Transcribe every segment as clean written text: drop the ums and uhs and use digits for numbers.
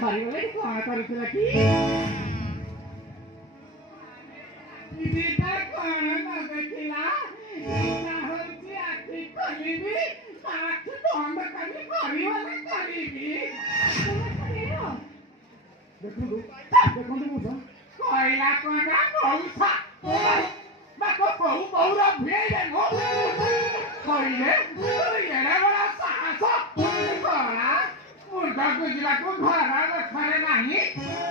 ହରିଗଲେ କଣ କରୁଥିଲା କି? ଦିଟା କଣ ନ ଦେଖିଲା? ଇଚ୍ଛା ହଉଛି ଆଖି ଖୋଲିବି, ଆଖି ବନ୍ଦ କରି ହରିଗଲେ କରିବି। ଦେଖନ୍ତୁ ଦେଖନ୍ତୁ ମୁଁ କହିଲା କଣଟା କହୁଥା ବାପ କହୁ କହୁର ଭିଡ଼େ ମୋ କହିଲେ ଏଡ଼େ ବଡ଼ ସାହସ କଳା ମୁଣ୍ଡକୁ ଯିବାକୁ ଘର ଗଛରେ ନାହିଁ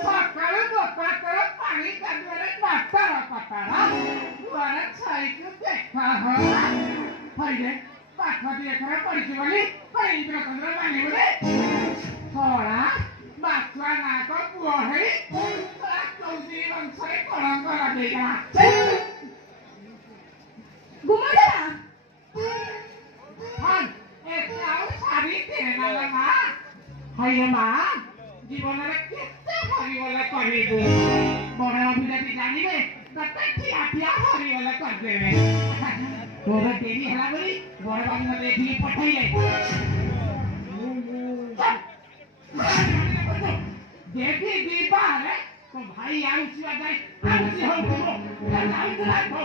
ସକାଳୁ ବୋକାତର ପାଣି କାଦୁଅରେ କଟର କଟର ଘରେ ଛାଇକୁ ଦେଖା ହେଲା କହିଲେ ପାଠ ଦି ଏକର ପଡ଼ିଛି ବୋଲି କଣ ଇନ୍ଦ୍ରଚନ୍ଦ୍ର ମାନିବୁରେ କଳା ବାଛୁଆ ନାକ ପୁଅ ହେଇ ଚୌଧୁରୀ ବଂଶରେ କଳଙ୍କ ଲଗେଇଗଲା ଗୁମାଡା ହଁ ଏତେ ଆଉ ଛାଡ଼ି ଦେଲା ମା ହାଇରେ ମା ଜୀବନରେ କେତେ ହରିଗଲେ କରିବୁ ବଡ଼ ଅଭିନେତ୍ରୀ ଜାଣିବେ ତତେ ଠିଆ ଠିଆ ହରିଗଲେ କରିଦେବେ ତୋର ଡେରି ହେଲା ବୋଲି ବଡ଼ ବାବୁ ମତେ ଏଠିକି ପଠେଇଲେ देखी दीपा है तो भाई आउची जाए आउची हो तो जाउतला तो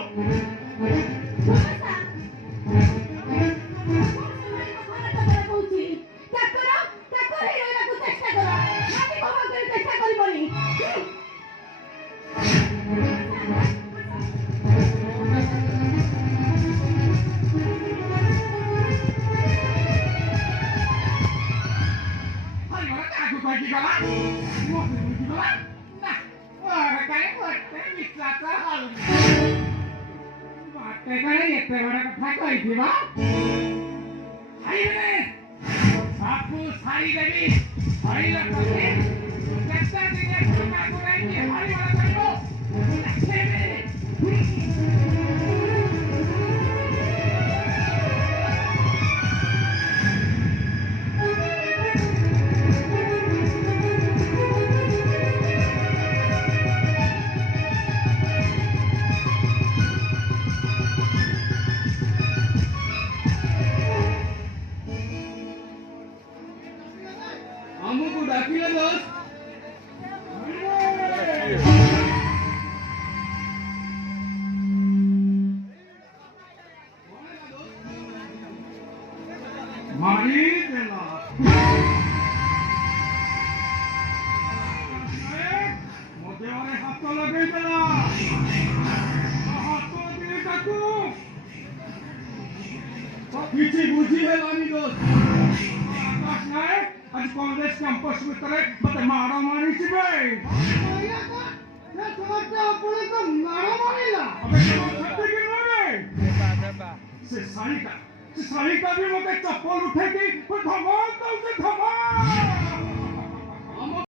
कांग्रेस कैंपस भितर मत माड़ मारी सारिका भी मत चप्पल उठे धमाल